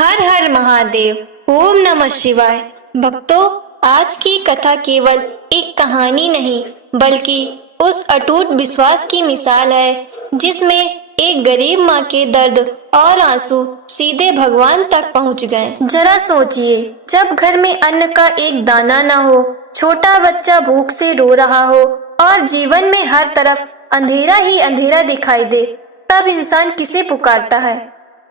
हर हर महादेव। ओम नमः शिवाय। भक्तों, आज की कथा केवल एक कहानी नहीं बल्कि उस अटूट विश्वास की मिसाल है जिसमें एक गरीब माँ के दर्द और आंसू सीधे भगवान तक पहुँच गए। जरा सोचिए, जब घर में अन्न का एक दाना न हो, छोटा बच्चा भूख से रो रहा हो और जीवन में हर तरफ अंधेरा ही अंधेरा दिखाई दे, तब इंसान किसे पुकारता है?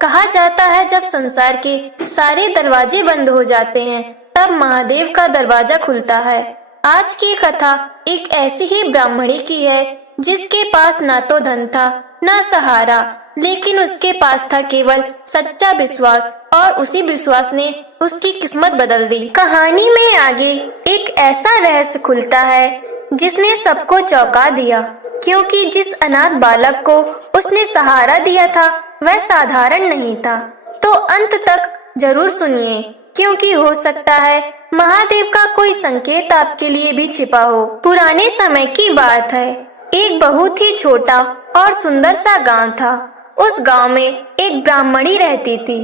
कहा जाता है जब संसार के सारे दरवाजे बंद हो जाते हैं तब महादेव का दरवाजा खुलता है। आज की कथा एक ऐसी ही ब्राह्मणी की है जिसके पास ना तो धन था ना सहारा, लेकिन उसके पास था केवल सच्चा विश्वास और उसी विश्वास ने उसकी किस्मत बदल दी। कहानी में आगे एक ऐसा रहस्य खुलता है जिसने सबको चौंका दिया, क्योंकि जिस अनाथ बालक को उसने सहारा दिया था वह साधारण नहीं था। तो अंत तक जरूर सुनिए, क्योंकि हो सकता है महादेव का कोई संकेत आपके लिए भी छिपा हो। पुराने समय की बात है। एक बहुत ही छोटा और सुंदर सा गांव था। उस गांव में एक ब्राह्मणी रहती थी।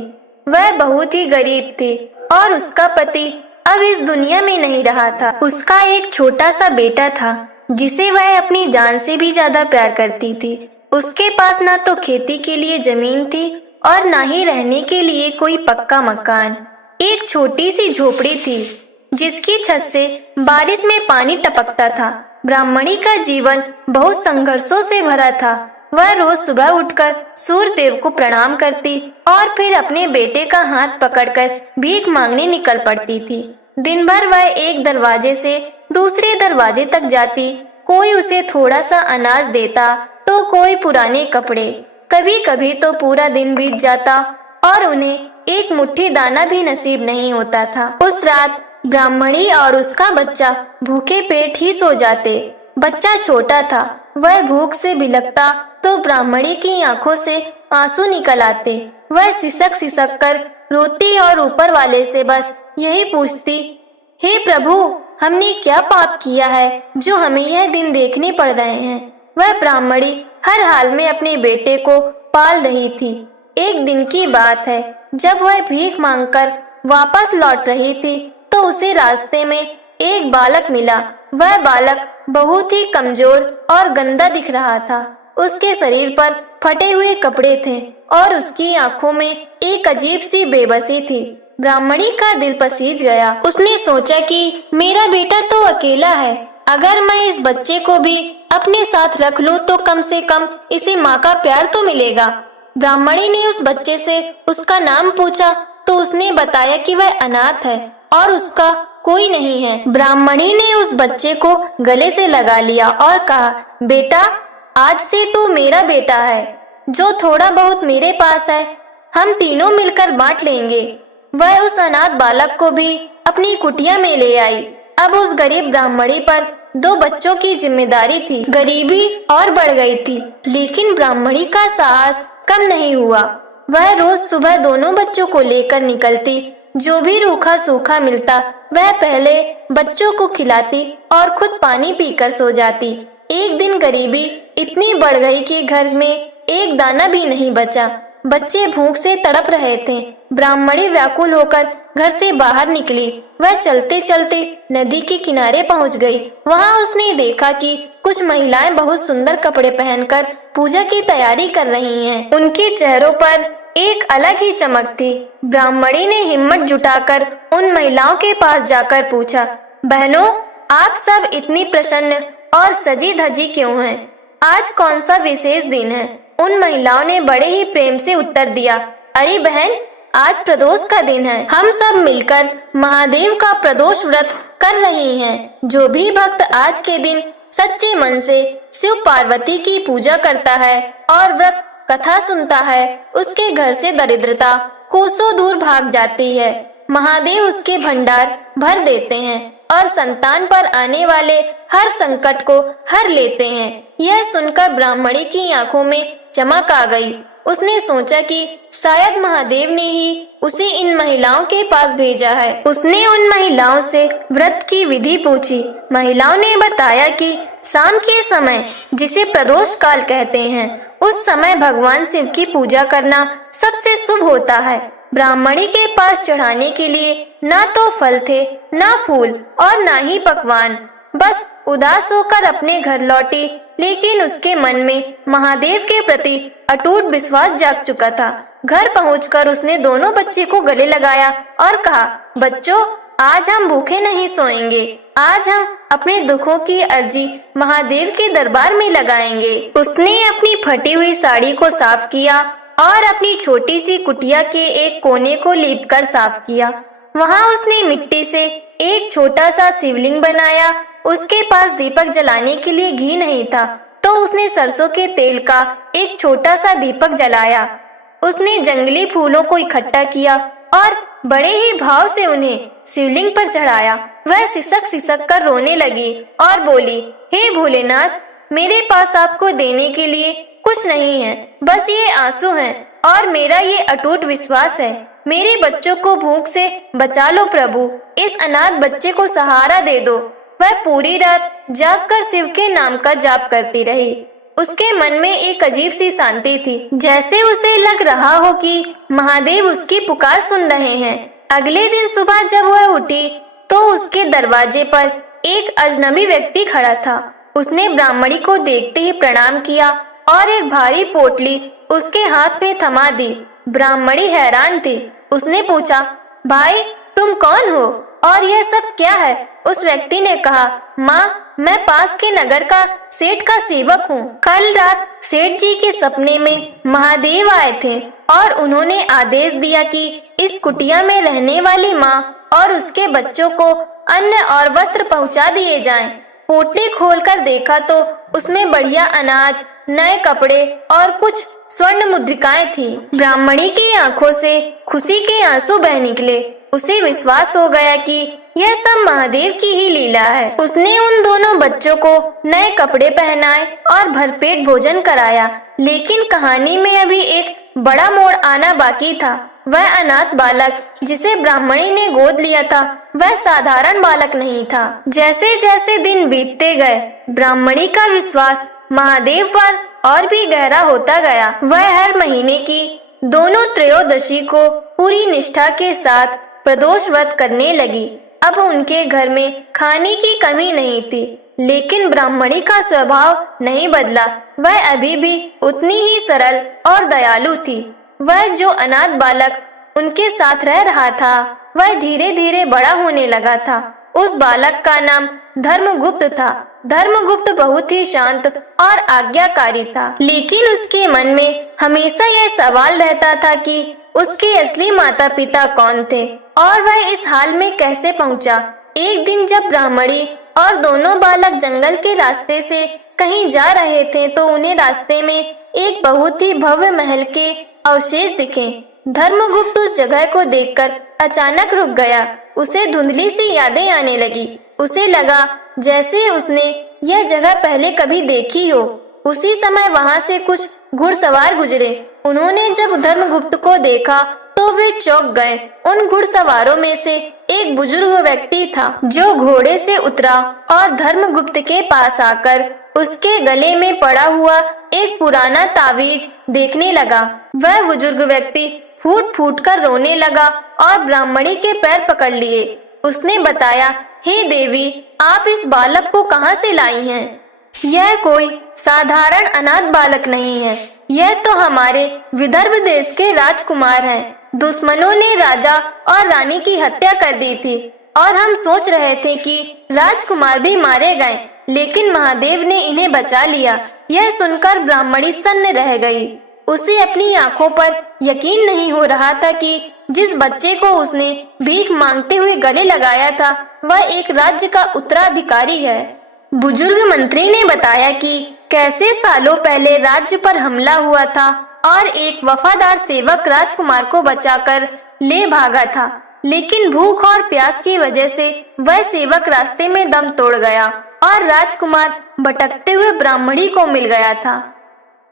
वह बहुत ही गरीब थी और उसका पति अब इस दुनिया में नहीं रहा था। उसका एक छोटा सा बेटा था जिसे वह अपनी जान से भी ज्यादा प्यार करती थी। उसके पास ना तो खेती के लिए जमीन थी और ना ही रहने के लिए कोई पक्का मकान। एक छोटी सी झोपड़ी थी जिसकी छत से बारिश में पानी टपकता था। ब्राह्मणी का जीवन बहुत संघर्षों से भरा था। वह रोज सुबह उठकर सूर्य देव को प्रणाम करती और फिर अपने बेटे का हाथ पकड़कर भीख मांगने निकल पड़ती थी। दिन भर वह एक दरवाजे से दूसरे दरवाजे तक जाती। कोई उसे थोड़ा सा अनाज देता तो कोई पुराने कपड़े। कभी कभी तो पूरा दिन बीत जाता और उन्हें एक मुट्ठी दाना भी नसीब नहीं होता था। उस रात ब्राह्मणी और उसका बच्चा भूखे पेट ही सो जाते। बच्चा छोटा था, वह भूख से बिलखता तो ब्राह्मणी की आंखों से आंसू निकल आते। वह सिसक सिसक कर रोती और ऊपर वाले से बस यही पूछती, हे प्रभु, हमने क्या पाप किया है जो हमें यह दिन देखने पड़ रहे हैं। वह ब्राह्मणी हर हाल में अपने बेटे को पाल रही थी। एक दिन की बात है, जब वह भीख मांगकर वापस लौट रही थी तो उसे रास्ते में एक बालक मिला। वह बालक बहुत ही कमजोर और गंदा दिख रहा था। उसके शरीर पर फटे हुए कपड़े थे और उसकी आंखों में एक अजीब सी बेबसी थी। ब्राह्मणी का दिल पसीज गया। उसने सोचा कि मेरा बेटा तो अकेला है, अगर मैं इस बच्चे को भी अपने साथ रख लूं तो कम से कम इसे माँ का प्यार तो मिलेगा। ब्राह्मणी ने उस बच्चे से उसका नाम पूछा तो उसने बताया कि वह अनाथ है और उसका कोई नहीं है। ब्राह्मणी ने उस बच्चे को गले से लगा लिया और कहा, बेटा, आज से तू मेरा बेटा है। जो थोड़ा बहुत मेरे पास है हम तीनों मिलकर बांट लेंगे। वह उस अनाथ बालक को भी अपनी कुटिया में ले आई। अब उस गरीब ब्राह्मणी पर 2 बच्चों की जिम्मेदारी थी। गरीबी और बढ़ गई थी, लेकिन ब्राह्मणी का साहस कम नहीं हुआ। वह रोज सुबह दोनों बच्चों को लेकर निकलती। जो भी रूखा सूखा मिलता वह पहले बच्चों को खिलाती और खुद पानी पीकर सो जाती। एक दिन गरीबी इतनी बढ़ गई कि घर में एक दाना भी नहीं बचा। बच्चे भूख से तड़प रहे थे। ब्राह्मणी व्याकुल होकर घर से बाहर निकली। वह चलते चलते नदी के किनारे पहुंच गई। वहां उसने देखा कि कुछ महिलाएं बहुत सुंदर कपड़े पहनकर पूजा की तैयारी कर रही हैं। उनके चेहरों पर एक अलग ही चमक थी। ब्राह्मणी ने हिम्मत जुटाकर उन महिलाओं के पास जाकर पूछा, बहनों, आप सब इतनी प्रसन्न और सजी धजी क्यों हैं? आज कौन सा विशेष दिन है? उन महिलाओं ने बड़े ही प्रेम से उत्तर दिया, अरे बहन, आज प्रदोष का दिन है। हम सब मिलकर महादेव का प्रदोष व्रत कर रहे हैं। जो भी भक्त आज के दिन सच्चे मन से शिव पार्वती की पूजा करता है और व्रत कथा सुनता है, उसके घर से दरिद्रता कोसों दूर भाग जाती है। महादेव उसके भंडार भर देते हैं और संतान पर आने वाले हर संकट को हर लेते हैं। यह सुनकर ब्राह्मणी की आंखों में चमक आ गई। उसने सोचा कि शायद महादेव ने ही उसे इन महिलाओं के पास भेजा है। उसने उन महिलाओं से व्रत की विधि पूछी। महिलाओं ने बताया कि शाम के समय, जिसे प्रदोष काल कहते हैं, उस समय भगवान शिव की पूजा करना सबसे शुभ होता है। ब्राह्मणी के पास चढ़ाने के लिए ना तो फल थे, ना फूल और ना ही पकवान। बस उदास होकर अपने घर लौटी, लेकिन उसके मन में महादेव के प्रति अटूट विश्वास जाग चुका था। घर पहुंचकर उसने दोनों बच्चे को गले लगाया और कहा, बच्चों, आज हम भूखे नहीं सोएंगे। आज हम अपने दुखों की अर्जी महादेव के दरबार में लगाएंगे। उसने अपनी फटी हुई साड़ी को साफ किया और अपनी छोटी सी कुटिया के एक कोने को लीपकर साफ किया। वहां उसने मिट्टी से एक छोटा सा शिवलिंग बनाया। उसके पास दीपक जलाने के लिए घी नहीं था, तो उसने सरसों के तेल का एक छोटा सा दीपक जलाया। उसने जंगली फूलों को इकट्ठा किया और बड़े ही भाव से उन्हें शिवलिंग पर चढ़ाया। वह सिसक सिसक कर रोने लगी और बोली, हे भोलेनाथ, मेरे पास आपको देने के लिए कुछ नहीं है, बस ये आंसू हैं और मेरा ये अटूट विश्वास है। मेरे बच्चों को भूख से बचा लो प्रभु, इस अनाथ बच्चे को सहारा दे दो। वह पूरी रात जागकर शिव के नाम का जाप करती रही। उसके मन में एक अजीब सी शांति थी, जैसे उसे लग रहा हो कि महादेव उसकी पुकार सुन रहे हैं। अगले दिन सुबह जब वह उठी तो उसके दरवाजे पर एक अजनबी व्यक्ति खड़ा था। उसने ब्राह्मणी को देखते ही प्रणाम किया और एक भारी पोटली उसके हाथ में थमा दी। ब्राह्मणी हैरान थी। उसने पूछा, भाई, तुम कौन हो और यह सब क्या है? उस व्यक्ति ने कहा, माँ, मैं पास के नगर का सेठ का सेवक हूँ। कल रात सेठ जी के सपने में महादेव आए थे और उन्होंने आदेश दिया कि इस कुटिया में रहने वाली माँ और उसके बच्चों को अन्न और वस्त्र पहुँचा दिए जाएं। पोटली खोलकर देखा तो उसमें बढ़िया अनाज, नए कपड़े और कुछ स्वर्ण मुद्रिकाएं थी। ब्राह्मणी की आंखों से खुशी के आंसू बह निकले। उसे विश्वास हो गया कि यह सब महादेव की ही लीला है। उसने उन दोनों बच्चों को नए कपड़े पहनाए और भरपेट भोजन कराया। लेकिन कहानी में अभी एक बड़ा मोड़ आना बाकी था। वह अनाथ बालक जिसे ब्राह्मणी ने गोद लिया था, वह साधारण बालक नहीं था। जैसे जैसे दिन बीतते गए, ब्राह्मणी का विश्वास महादेव पर और भी गहरा होता गया। वह हर महीने की दोनों त्रयोदशी को पूरी निष्ठा के साथ प्रदोष व्रत करने लगी। अब उनके घर में खाने की कमी नहीं थी, लेकिन ब्राह्मणी का स्वभाव नहीं बदला। वह अभी भी उतनी ही सरल और दयालु थी। वह जो अनाथ बालक उनके साथ रह रहा था, वह धीरे धीरे बड़ा होने लगा था। उस बालक का नाम धर्मगुप्त था। धर्मगुप्त बहुत ही शांत और आज्ञाकारी था, लेकिन उसके मन में हमेशा यह सवाल रहता था कि उसके असली माता पिता कौन थे और वह इस हाल में कैसे पहुंचा। एक दिन जब ब्राह्मणी और दोनों बालक जंगल के रास्ते से कहीं जा रहे थे, तो उन्हें रास्ते में एक बहुत ही भव्य महल के अवशेष दिखे। धर्मगुप्त उस जगह को देखकर अचानक रुक गया। उसे धुंधली सी यादें आने लगी। उसे लगा जैसे उसने यह जगह पहले कभी देखी हो। उसी समय वहां से कुछ घुड़सवार गुजरे। उन्होंने जब धर्मगुप्त को देखा तो वे चौंक गए। उन घुड़सवारों में से एक बुजुर्ग व्यक्ति था जो घोड़े से उतरा और धर्मगुप्त के पास आकर उसके गले में पड़ा हुआ एक पुराना तावीज देखने लगा। वह बुजुर्ग व्यक्ति फूट फूट कर रोने लगा और ब्राह्मणी के पैर पकड़ लिए। उसने बताया, हे देवी, आप इस बालक को कहाँ से लाई हैं? यह कोई साधारण अनाथ बालक नहीं है। यह तो हमारे विदर्भ देश के राजकुमार हैं। दुश्मनों ने राजा और रानी की हत्या कर दी थी और हम सोच रहे थे कि राजकुमार भी मारे गए, लेकिन महादेव ने इन्हें बचा लिया। यह सुनकर ब्राह्मणी सन्न रह गई। उसे अपनी आंखों पर यकीन नहीं हो रहा था कि जिस बच्चे को उसने भीख मांगते हुए गले लगाया था, वह एक राज्य का उत्तराधिकारी है। बुजुर्ग मंत्री ने बताया कि कैसे सालों पहले राज्य पर हमला हुआ था और एक वफादार सेवक राजकुमार को बचाकर ले भागा था, लेकिन भूख और प्यास की वजह से वह सेवक रास्ते में दम तोड़ गया और राजकुमार भटकते हुए ब्राह्मणी को मिल गया था।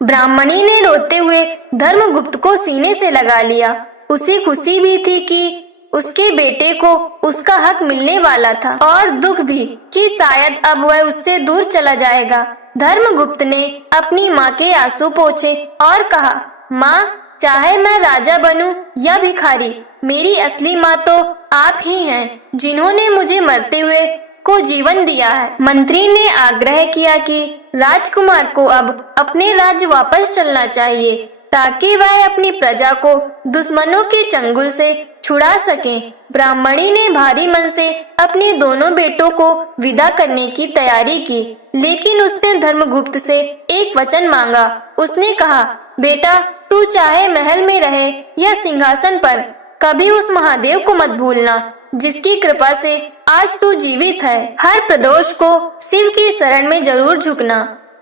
ब्राह्मणी ने रोते हुए धर्मगुप्त को सीने से लगा लिया। उसे खुशी भी थी कि उसके बेटे को उसका हक मिलने वाला था और दुख भी कि शायद अब वह उससे दूर चला जाएगा। धर्मगुप्त ने अपनी माँ के आंसू पोंछे और कहा, माँ, चाहे मैं राजा बनूं या भिखारी, मेरी असली माँ तो आप ही हैं, जिन्होंने मुझे मरते हुए को जीवन दिया है। मंत्री ने आग्रह किया कि राजकुमार को अब अपने राज्य वापस चलना चाहिए, ताकि वह अपनी प्रजा को दुश्मनों के चंगुल से छुड़ा सके। ब्राह्मणी ने भारी मन से अपने दोनों बेटों को विदा करने की तैयारी की, लेकिन उसने धर्मगुप्त से एक वचन मांगा। उसने कहा, बेटा, तू चाहे महल में रहे या सिंहासन पर, कभी उस महादेव को मत भूलना, जिसकी कृपा से आज तू जीवित है। हर प्रदोष को शिव की शरण में जरूर झुकना।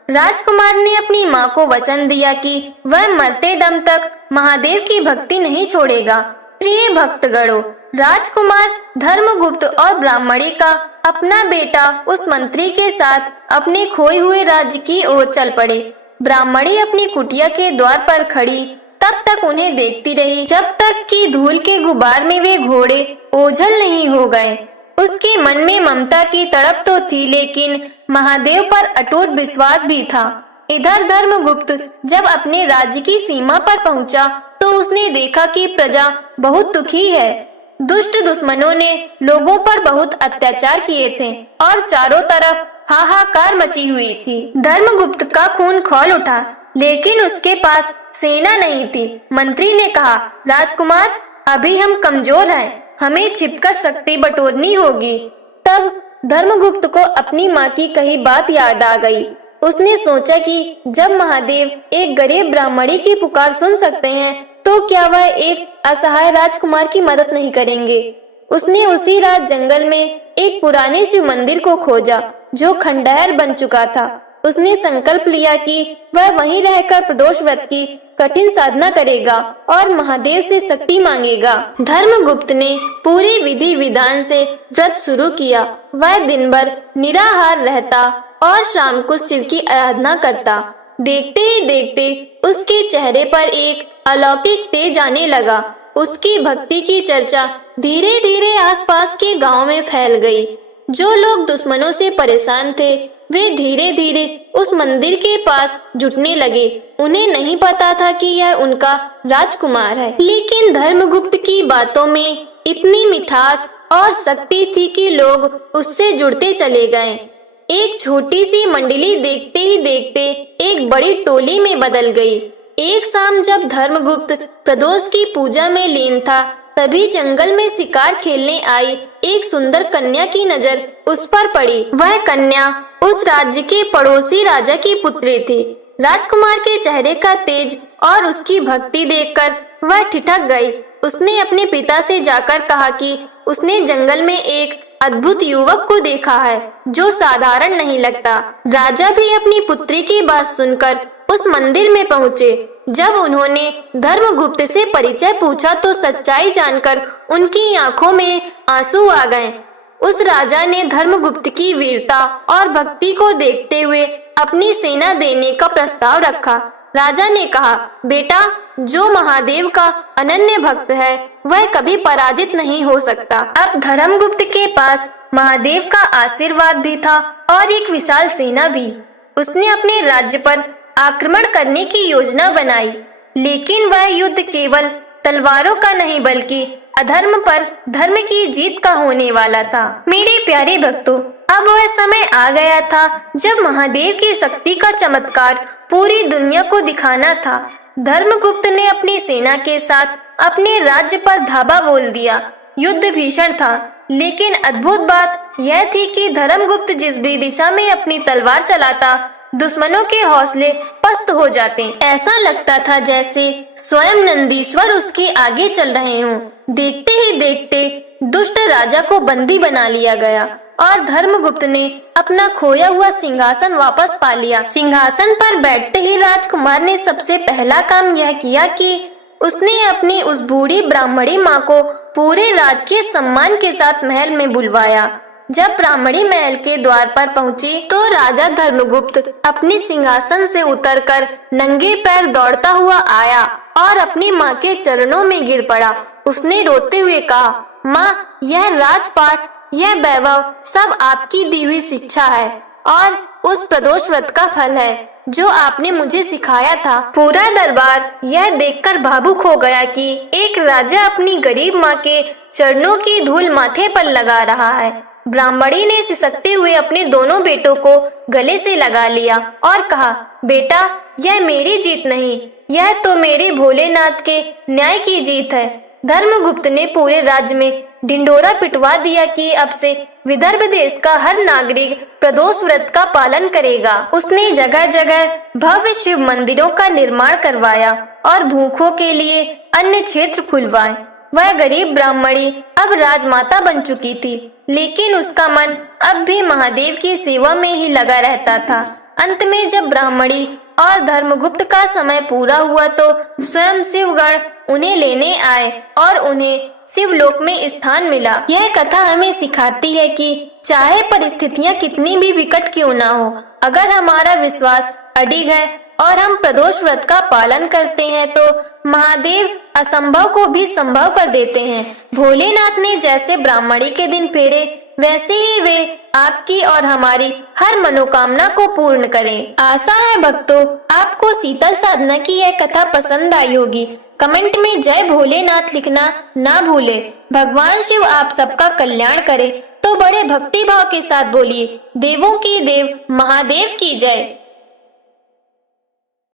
राजकुमार ने अपनी माँ को वचन दिया कि वह मरते दम तक महादेव की भक्ति नहीं छोड़ेगा। प्रिय भक्तगणों, राजकुमार धर्मगुप्त और ब्राह्मणी का अपना बेटा उस मंत्री के साथ अपने खोए हुए राज्य की ओर चल पड़े। ब्राह्मणी अपनी कुटिया के द्वार पर खड़ी तब तक उन्हें देखती रही, जब तक कि धूल के गुबार में वे घोड़े ओझल नहीं हो गए। उसके मन में ममता की तड़प तो थी, लेकिन महादेव पर अटूट विश्वास भी था। इधर धर्मगुप्त जब अपने राज्य की सीमा पर पहुंचा तो उसने देखा कि प्रजा बहुत दुखी है। दुष्ट दुश्मनों ने लोगों पर बहुत अत्याचार किए थे और चारों तरफ हाहाकार मची हुई थी। धर्मगुप्त का खून खौल उठा, लेकिन उसके पास सेना नहीं थी। मंत्री ने कहा, राजकुमार, अभी हम कमजोर हैं, हमें छिपकर शक्ति बटोरनी होगी। तब धर्मगुप्त को अपनी माँ की कही बात याद आ गई। उसने सोचा कि जब महादेव एक गरीब ब्राह्मणी की पुकार सुन सकते हैं, तो क्या वह एक असहाय राजकुमार की मदद नहीं करेंगे। उसने उसी रात जंगल में एक पुराने शिव मंदिर को खोजा, जो खंडहर बन चुका था। उसने संकल्प लिया कि वह वहीं रहकर प्रदोष व्रत की कठिन साधना करेगा और महादेव से शक्ति मांगेगा। धर्मगुप्त ने पूरी विधि विधान से व्रत शुरू किया। वह दिन भर निराहार रहता और शाम को शिव की आराधना करता। देखते ही देखते उसके चेहरे पर एक अलौकिक तेज आने लगा। उसकी भक्ति की चर्चा धीरे धीरे आसपास के गांव में फैल गई। जो लोग दुश्मनों से परेशान थे, वे धीरे धीरे उस मंदिर के पास जुटने लगे। उन्हें नहीं पता था कि यह उनका राजकुमार है, लेकिन धर्मगुप्त की बातों में इतनी मिठास और शक्ति थी कि लोग उससे जुड़ते चले गए। एक छोटी सी मंडली देखते ही देखते एक बड़ी टोली में बदल गई। एक शाम जब धर्मगुप्त प्रदोष की पूजा में लीन था, तभी जंगल में शिकार खेलने आई एक सुंदर कन्या की नजर उस पर पड़ी। वह कन्या उस राज्य के पड़ोसी राजा की पुत्री थी। राजकुमार के चेहरे का तेज और उसकी भक्ति देखकर वह ठिठक गई। उसने अपने पिता से जाकर कहा कि उसने जंगल में एक अद्भुत युवक को देखा है, जो साधारण नहीं लगता। राजा भी अपनी पुत्री की बात सुनकर उस मंदिर में पहुँचे। जब उन्होंने धर्मगुप्त से परिचय पूछा तो सच्चाई जानकर उनकी आंखों में आंसू आ गए। उस राजा ने धर्मगुप्त की वीरता और भक्ति को देखते हुए अपनी सेना देने का प्रस्ताव रखा। राजा ने कहा, बेटा, जो महादेव का अनन्य भक्त है, वह कभी पराजित नहीं हो सकता। अब धर्मगुप्त के पास महादेव का आशीर्वाद भी था और एक विशाल सेना भी। उसने अपने राज्य पर आक्रमण करने की योजना बनाई, लेकिन वह युद्ध केवल तलवारों का नहीं बल्कि अधर्म पर धर्म की जीत का होने वाला था। मेरे प्यारे भक्तों, अब वह समय आ गया था जब महादेव की शक्ति का चमत्कार पूरी दुनिया को दिखाना था। धर्मगुप्त ने अपनी सेना के साथ अपने राज्य पर धावा बोल दिया। युद्ध भीषण था, लेकिन अद्भुत बात यह थी कि धर्मगुप्त जिस भी दिशा में अपनी तलवार चलाता, दुश्मनों के हौसले पस्त हो जाते। ऐसा लगता था जैसे स्वयं नंदीश्वर उसके आगे चल रहे हों। देखते ही देखते दुष्ट राजा को बंदी बना लिया गया और धर्मगुप्त ने अपना खोया हुआ सिंहासन वापस पा लिया। सिंहासन पर बैठते ही राजकुमार ने सबसे पहला काम यह किया कि उसने अपनी उस बूढ़ी ब्राह्मणी माँ को पूरे राजकीय सम्मान के साथ महल में बुलवाया। जब ब्राह्मणी महल के द्वार पर पहुंची तो राजा धर्मगुप्त अपने सिंहासन से उतरकर नंगे पैर दौड़ता हुआ आया और अपनी माँ के चरणों में गिर पड़ा। उसने रोते हुए कहा, माँ, यह राजपाट, यह वैभव सब आपकी दी हुई शिक्षा है और उस प्रदोष व्रत का फल है। जो आपने मुझे सिखाया था। पूरा दरबार यह देखकर भावुक हो गया कि एक राजा अपनी गरीब माँ के चरणों की धूल माथे पर लगा रहा है। ब्राह्मणी ने सिसकते हुए अपने दोनों बेटों को गले से लगा लिया और कहा, बेटा, यह मेरी जीत नहीं, यह तो मेरे भोलेनाथ के न्याय की जीत है। धर्मगुप्त ने पूरे राज्य में ढिंढोरा पिटवा दिया कि अब से विदर्भ देश का हर नागरिक प्रदोष व्रत का पालन करेगा। उसने जगह जगह भव्य शिव मंदिरों का निर्माण करवाया और भूखों के लिए अन्य क्षेत्र खुलवाए। वह गरीब ब्राह्मणी अब राजमाता बन चुकी थी, लेकिन उसका मन अब भी महादेव की सेवा में ही लगा रहता था। अंत में जब ब्राह्मणी और धर्मगुप्त का समय पूरा हुआ तो स्वयं शिवगण उन्हें लेने आए और उन्हें शिवलोक में स्थान मिला। यह कथा हमें सिखाती है कि चाहे परिस्थितियां कितनी भी विकट क्यों ना हो, अगर हमारा विश्वास अडिग है और हम प्रदोष व्रत का पालन करते हैं तो महादेव असंभव को भी संभव कर देते हैं। भोलेनाथ ने जैसे ब्राह्मणी के दिन फेरे, वैसे ही वे आपकी और हमारी हर मनोकामना को पूर्ण करें। आशा है भक्तों, आपको शीतल साधना की यह कथा पसंद आई होगी। कमेंट में जय भोलेनाथ लिखना ना भूले। भगवान शिव आप सबका कल्याण करे। तो बड़े भक्ति भाव के साथ बोलिए, देवों की देव महादेव की जय।